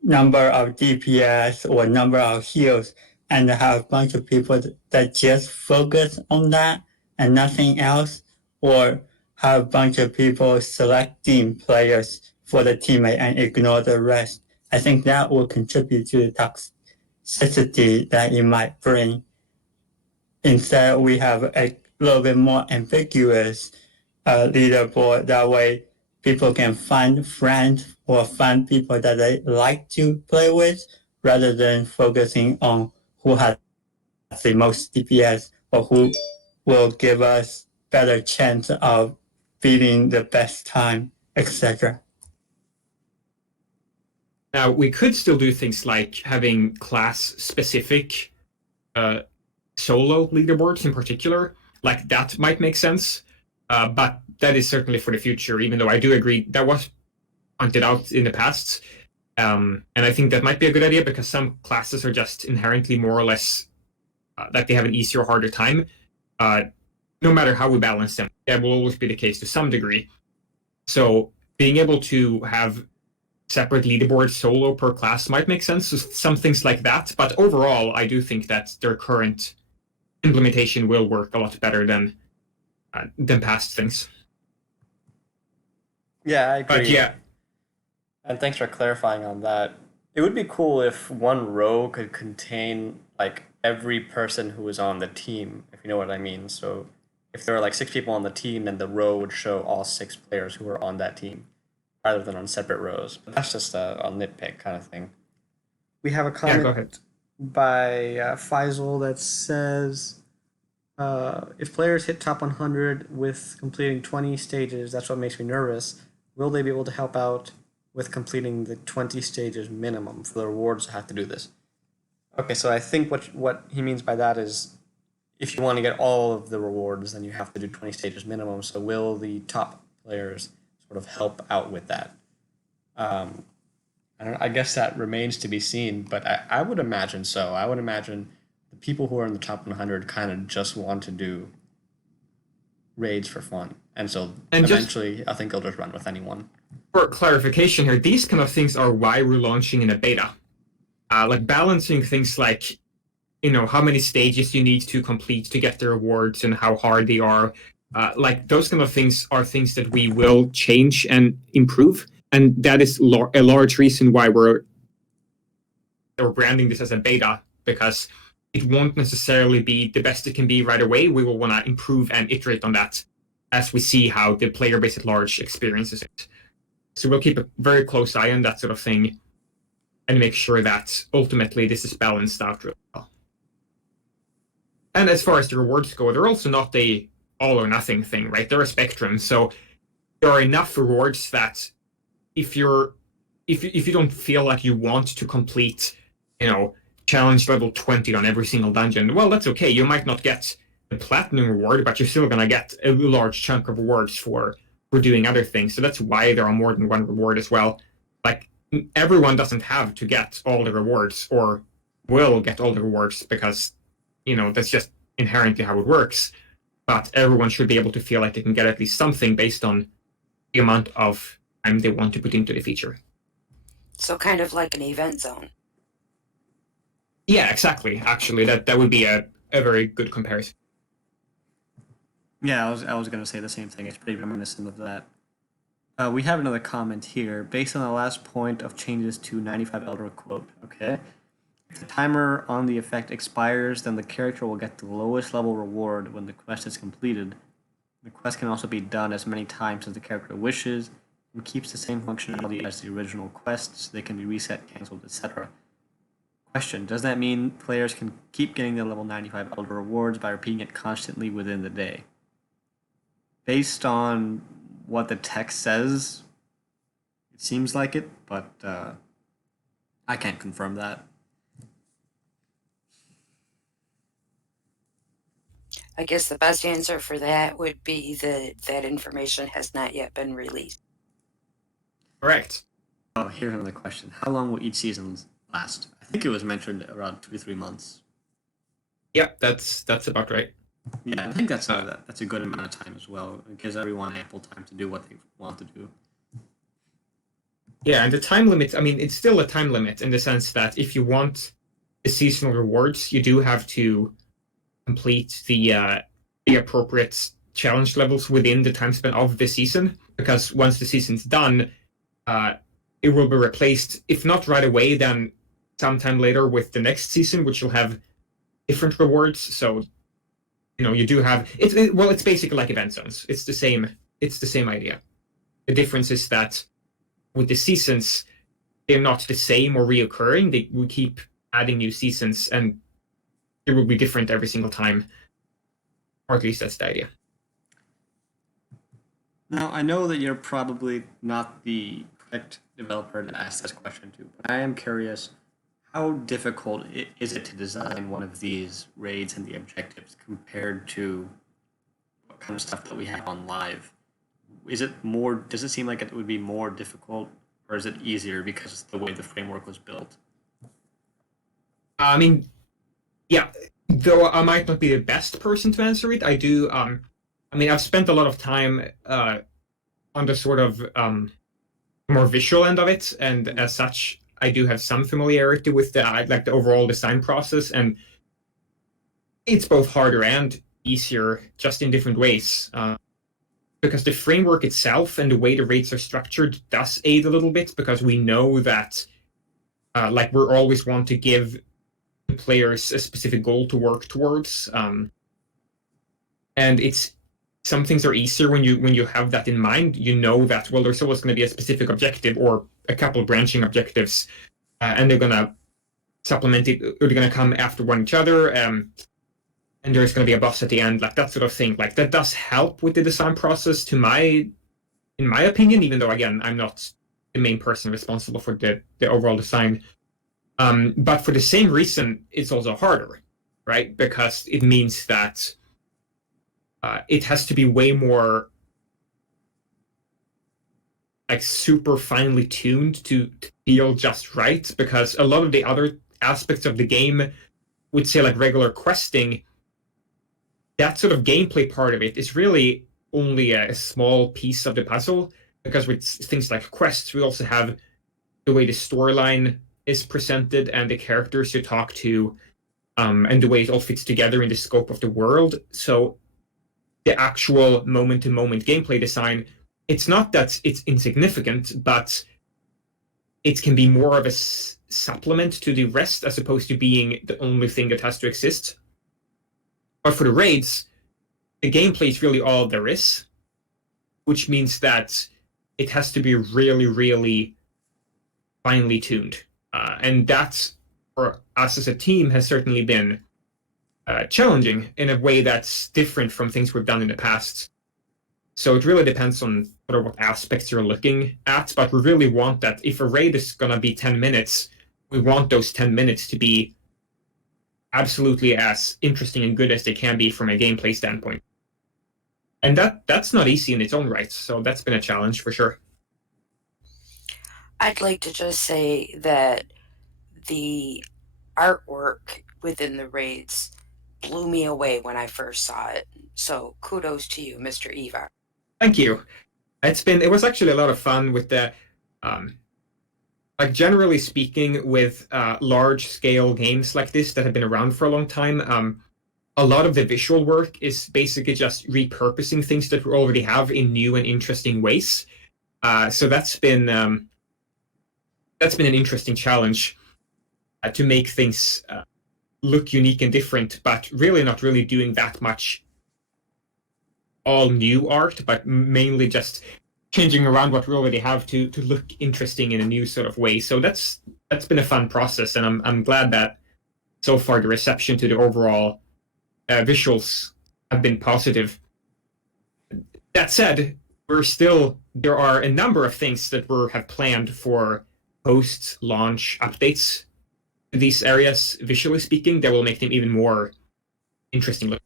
number of DPS or number of heals and have a bunch of people that just focus on that and nothing else, or have a bunch of people selecting players for the teammate and ignore the rest. I think that will contribute to the toxicity that it might bring. Instead, we have a little bit more ambiguous leaderboard. That way, people can find friends or find people that they like to play with, rather than focusing on who has the most DPS or who will give us better chance of beating the best time, etc. Now, we could still do things like having class-specific solo leaderboards in particular. Like, that might make sense, but that is certainly for the future, even though I do agree that was pointed out in the past. And I think that might be a good idea, because some classes are just inherently more or less like they have an easier or harder time. No matter how we balance them, that will always be the case to some degree. So being able to have separate leaderboards solo per class might make sense. So some things like that. But overall, I do think that their current implementation will work a lot better than past things. Yeah, I agree. But yeah, and thanks for clarifying on that. It would be cool if one row could contain like every person who is on the team, if you know what I mean. So if there are like 6 people on the team, then the row would show all 6 players who are on that team, rather than on separate rows. But that's just a nitpick kind of thing. We have a comment go ahead. by Faisal that says, if players hit top 100 with completing 20 stages, that's what makes me nervous. Will they be able to help out with completing the 20 stages minimum for the rewards to have to do this. Okay, so I think what he means by that is if you want to get all of the rewards, then you have to do 20 stages minimum. So will the top players sort of help out with that? I guess that remains to be seen, but I would imagine so. I would imagine the people who are in the top 100 kind of just want to do raids for fun. And so And eventually, I think they'll just run with anyone. For clarification here, these kind of things are why we're launching in a beta. Like balancing things like, how many stages you need to complete to get the rewards and how hard they are. Like those kind of things are things that we will change and improve. And that is a large reason why we're branding this as a beta, because it won't necessarily be the best it can be right away. We will want to improve and iterate on that as we see how the player base at large experiences it. So we'll keep a very close eye on that sort of thing and make sure that ultimately this is balanced out really well. And as far as the rewards go, they're also not a all or nothing thing, right? They're a spectrum. So there are enough rewards that if you don't feel like you want to complete, challenge level 20 on every single dungeon, well, that's okay. You might not get the platinum reward, but you're still going to get a large chunk of rewards for doing other things. So that's why there are more than one reward as well. Like everyone doesn't have to get all the rewards or will get all the rewards because, that's just inherently how it works. But everyone should be able to feel like they can get at least something based on the amount of time they want to put into the feature. So kind of like an event zone. Yeah, exactly. Actually, that would be a very good comparison. Yeah, I was going to say the same thing. It's pretty reminiscent of that. We have another comment here. Based on the last point of changes to 95 Elder quote, okay? If the timer on the effect expires, then the character will get the lowest level reward when the quest is completed. The quest can also be done as many times as the character wishes and keeps the same functionality as the original quests. They can be reset, cancelled, etc. Question, does that mean players can keep getting the level 95 Elder rewards by repeating it constantly within the day? Based on what the text says, it seems like it, but I can't confirm that. I guess the best answer for that would be that information has not yet been released. Correct. Oh, here's another question. How long will each season last? I think it was mentioned around 2 to 3 months. Yep, that's about right. Yeah, I think that's a good amount of time as well. It gives everyone ample time to do what they want to do. Yeah, and the time limit, it's still a time limit in the sense that if you want the seasonal rewards, you do have to complete the appropriate challenge levels within the time span of the season, because once the season's done, it will be replaced, if not right away, then sometime later with the next season, which will have different rewards. So, you do have it's basically like event zones. It's the same idea. The difference is that with the seasons, they're not the same or reoccurring. We keep adding new seasons, and it will be different every single time. Or at least that's the idea. Now, I know that you're probably not the correct developer to ask this question to, but I am curious, how difficult is it to design one of these raids and the objectives compared to what kind of stuff that we have on live? Does it seem like it would be more difficult, or is it easier because of the way the framework was built? Yeah, though I might not be the best person to answer it, I do. I've spent a lot of time on the sort of more visual end of it, and as such, I do have some familiarity with the overall design process, and it's both harder and easier, just in different ways. Because the framework itself and the way the rates are structured does aid a little bit, because we know that, we're always want to give players a specific goal to work towards, and some things are easier when you have that in mind. You know that there's always going to be a specific objective or a couple of branching objectives, and they're going to supplement it, or they're going to come after one each other, and there's going to be a boss at the end, like that sort of thing. Like that does help with the design process, in my opinion, even though again I'm not the main person responsible for the overall design. But for the same reason, it's also harder, right? Because it means that it has to be way more like super finely tuned to feel just right, because a lot of the other aspects of the game would say like regular questing, that sort of gameplay part of it is really only a small piece of the puzzle, because with things like quests, we also have the way the storyline is presented and the characters you talk to, and the way it all fits together in the scope of the world. So the actual moment-to-moment gameplay design, it's not that it's insignificant, but it can be more of a supplement to the rest as opposed to being the only thing that has to exist. But for the raids, the gameplay is really all there is, which means that it has to be really, really finely tuned. And that, for us as a team, has certainly been challenging in a way that's different from things we've done in the past. So it really depends on sort of what aspects you're looking at, but we really want that if a raid is going to be 10 minutes, we want those 10 minutes to be absolutely as interesting and good as they can be from a gameplay standpoint. And that's not easy in its own right, so that's been a challenge for sure. I'd like to just say that the artwork within the raids blew me away when I first saw it. So kudos to you, Mr. Ivar. Thank you. It was actually a lot of fun with the like generally speaking, with large scale games like this that have been around for a long time, a lot of the visual work is basically just repurposing things that we already have in new and interesting ways. So that's been an interesting challenge to make things look unique and different, but really not really doing that much all new art, but mainly just changing around what we already have to look interesting in a new sort of way. So that's been a fun process, and I'm glad that so far the reception to the overall visuals have been positive. That said, there are a number of things that we have planned for post-launch updates to these areas, visually speaking, that will make them even more interesting looking.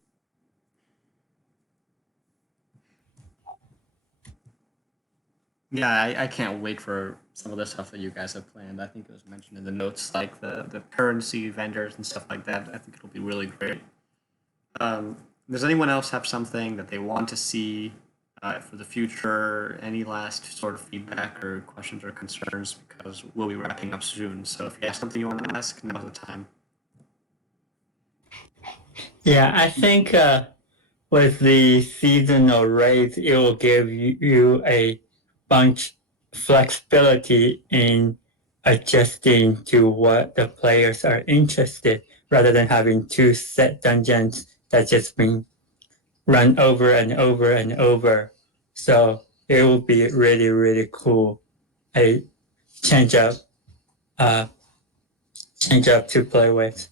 Yeah, I can't wait for some of the stuff that you guys have planned. I think it was mentioned in the notes, like the currency vendors and stuff like that. I think it'll be really great. Does anyone else have something that they want to see for the future? Any last sort of feedback or questions or concerns? Because we'll be wrapping up soon. So if you have something you want to ask, now's the time. Yeah, I think with the seasonal raids, it will give you a bunch flexibility in adjusting to what the players are interested, rather than having two set dungeons that just been run over and over and over. So it will be really, really cool. A change up to play with.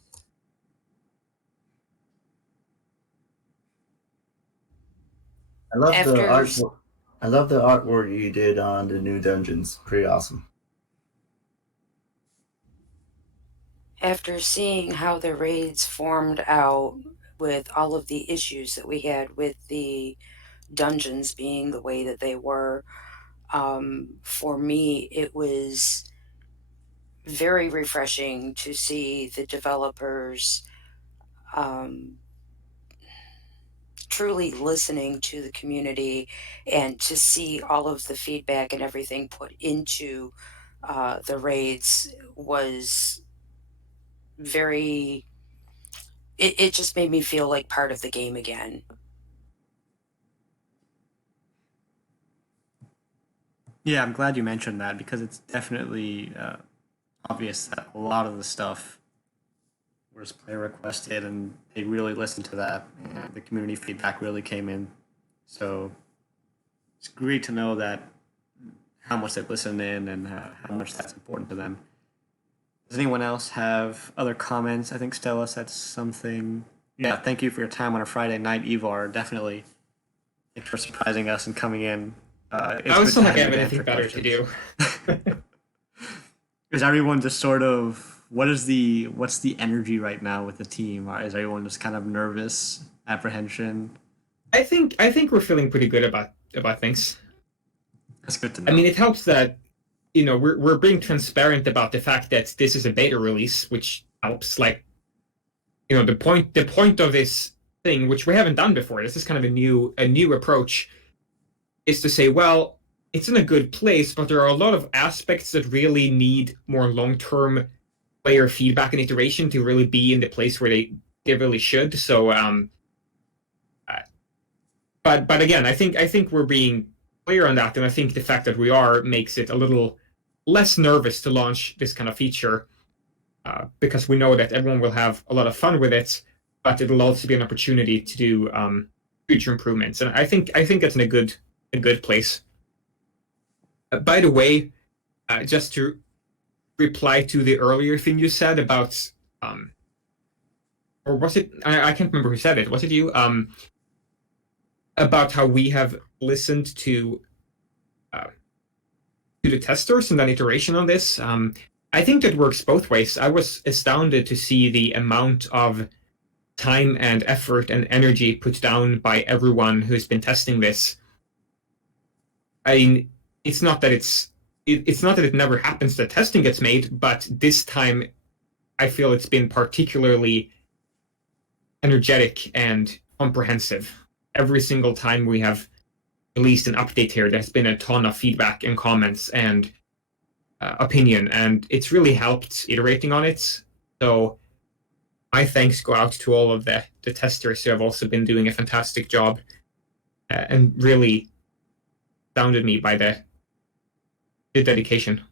I love the After artwork. I love the artwork you did on the new dungeons. Pretty awesome. after seeing how the raids formed out with all of the issues that we had with the dungeons being the way that they were, for me, it was very refreshing to see the developers truly listening to the community and to see all of the feedback and everything put into the raids was very, it just made me feel like part of the game again. Yeah, I'm glad you mentioned that because it's definitely obvious that a lot of the stuff was player requested and they really listened to that. And the community feedback really came in. So it's great to know that how much they've listened in and how much that's important to them. Does anyone else have other comments? I think Stella said something. Yeah, thank you for your time on a Friday night, Ivar. Definitely. Thanks for surprising us and coming in. It's I would good still to like have I have you anything answer better to questions. do. Is everyone just sort of what's the energy right now with the team? Is everyone just kind of nervous, apprehension? I think we're feeling pretty good about things. That's good to know. I mean, it helps that we're being transparent about the fact that this is a beta release, which helps. Like, the point of this thing, which we haven't done before, this is kind of a new approach, is to say, well, it's in a good place, but there are a lot of aspects that really need more long-term player feedback and iteration to really be in the place where they really should. So, but again, I think we're being clear on that, and I think the fact that we are makes it a little less nervous to launch this kind of feature, because we know that everyone will have a lot of fun with it, but it'll also be an opportunity to do future improvements, and I think it's in a good place. By the way, just to reply to the earlier thing you said about, or was it? I can't remember who said it. Was it you? About how we have listened to the testers and then iteration on this. I think that works both ways. I was astounded to see the amount of time and effort and energy put down by everyone who's been testing this. I mean, it's not that it never happens that testing gets made, but this time I feel it's been particularly energetic and comprehensive. Every single time we have released an update here, there's been a ton of feedback and comments and opinion, and it's really helped iterating on it. So my thanks go out to all of the testers who have also been doing a fantastic job, and really astounded me by the dedication.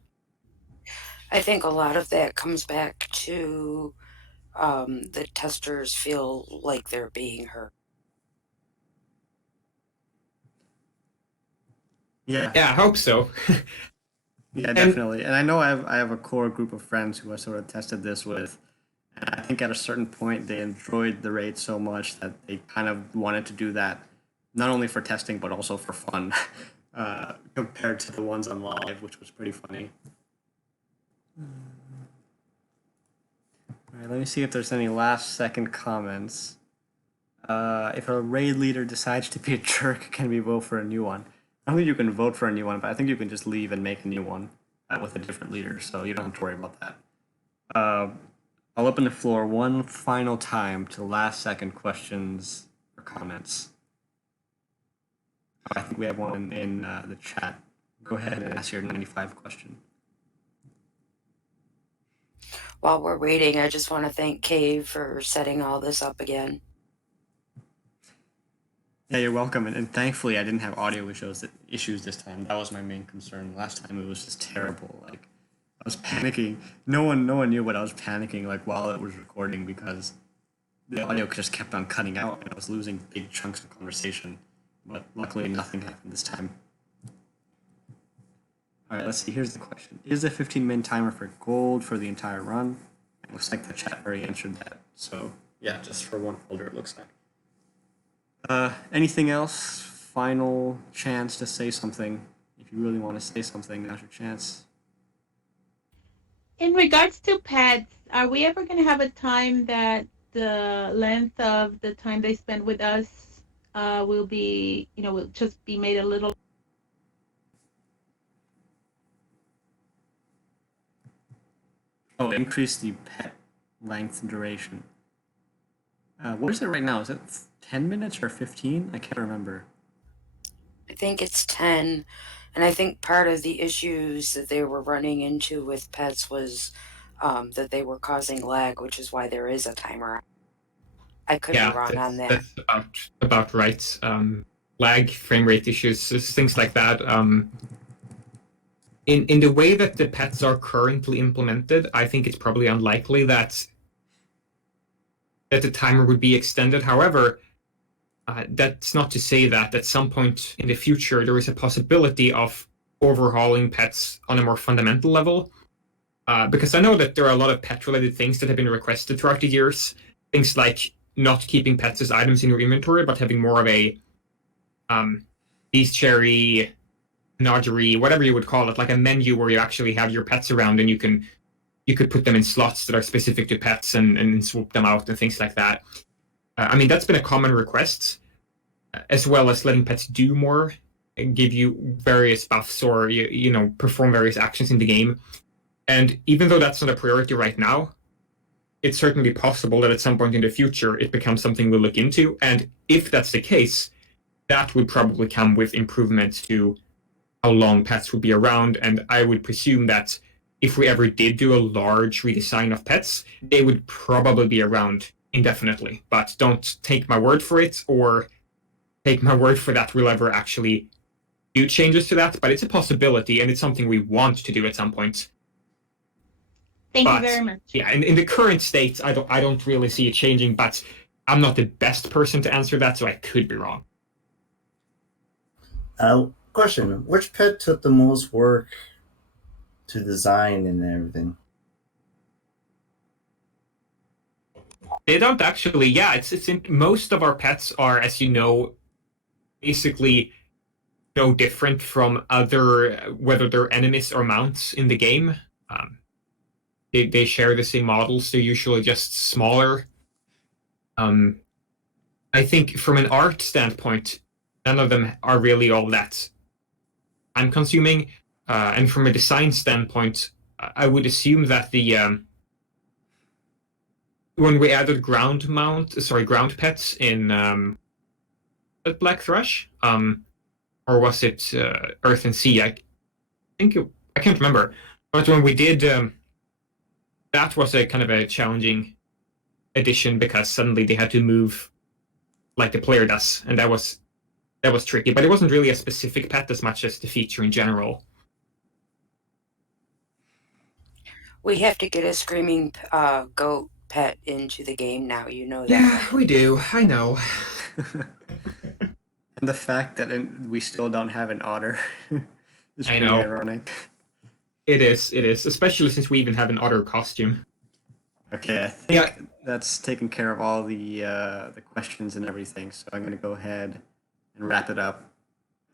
I think a lot of that comes back to the testers feel like they're being heard. Yeah, I hope so. Yeah, definitely. And I know I have a core group of friends who I sort of tested this with, and I think at a certain point they enjoyed the raid so much that they kind of wanted to do that, not only for testing but also for fun, compared to the ones on live, which was pretty funny. All right, let me see if there's any last second comments. If a raid leader decides to be a jerk, can we vote for a new one? I don't think you can vote for a new one, but I think you can just leave and make a new one with a different leader, so you don't have to worry about that. I'll open the floor one final time to last second questions or comments. I think we have one in the chat. Go ahead and ask your 95 question. While we're waiting, I just want to thank Cave for setting all this up again. Yeah, you're welcome. And thankfully, I didn't have audio issues this time. That was my main concern. Last time it was just terrible. Like, I was panicking. No one knew what I was panicking like while it was recording, because the audio just kept on cutting out and I was losing big chunks of conversation. But luckily, nothing happened this time. All right, let's see. Here's the question: is the 15-min timer for gold for the entire run? It looks like the chat already answered that. So yeah, just for one folder, it looks like. Anything else? Final chance to say something. If you really want to say something, now's your chance. In regards to pets, are we ever going to have a time that the length of the time they spend with us will be, will just be made a little? Oh, increase the pet length and duration. What is it right now? Is it 10 minutes or 15? I can't remember. I think it's 10. And I think part of the issues that they were running into with pets was that they were causing lag, which is why there is a timer. I could be wrong on that. That's about right. Lag, frame rate issues, things like that. In the way that the pets are currently implemented, I think it's probably unlikely that the timer would be extended. However, that's not to say that at some point in the future there is a possibility of overhauling pets on a more fundamental level. Because I know that there are a lot of pet-related things that have been requested throughout the years. Things like not keeping pets as items in your inventory, but having more of a beast cherry menagerie, whatever you would call it, like a menu where you actually have your pets around and you could put them in slots that are specific to pets and swoop them out and things like that. I mean, that's been a common request, as well as letting pets do more and give you various buffs or you know perform various actions in the game. And even though that's not a priority right now, it's certainly possible that at some point in the future it becomes something we'll look into. And if that's the case, that would probably come with improvements to how long pets would be around. And I would presume that if we ever did do a large redesign of pets, they would probably be around indefinitely. But don't take my word for it, or take my word for that we'll ever actually do changes to that. But it's a possibility, and it's something we want to do at some point. Thank you very much. Yeah, in the current state, I don't really see it changing, but I'm not the best person to answer that, so I could be wrong. Question: which pet took the most work to design and everything? They don't actually. Yeah, it's most of our pets are, as you know, basically no different from other, whether they're enemies or mounts in the game. They share the same models. They're usually just smaller. I think from an art standpoint, none of them are really all that time-consuming. And from a design standpoint, I would assume that the when we added ground pets in Black Thrush, or was it Earth and Sea? I can't remember. But when we did, that was a kind of a challenging addition because suddenly they had to move like the player does, and that was tricky. But it wasn't really a specific pet as much as the feature in general. We have to get a screaming goat pet into the game now. You know that. Yeah, we do. I know. And the fact that we still don't have an otter is I pretty know. ironic. It is, especially since we even have an otter costume. Okay, I think that's taken care of all the questions and everything, so I'm going to go ahead and wrap it up.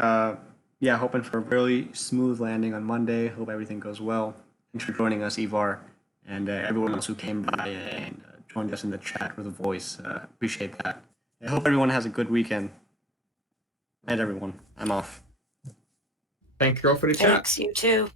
Yeah, hoping for a really smooth landing on Monday. Hope everything goes well. Thanks for joining us, Ivar, and everyone else who came by and joined us in the chat with a voice. Appreciate that. I hope everyone has a good weekend. Night, everyone. I'm off. Thank you all for the chat. Thanks, you too.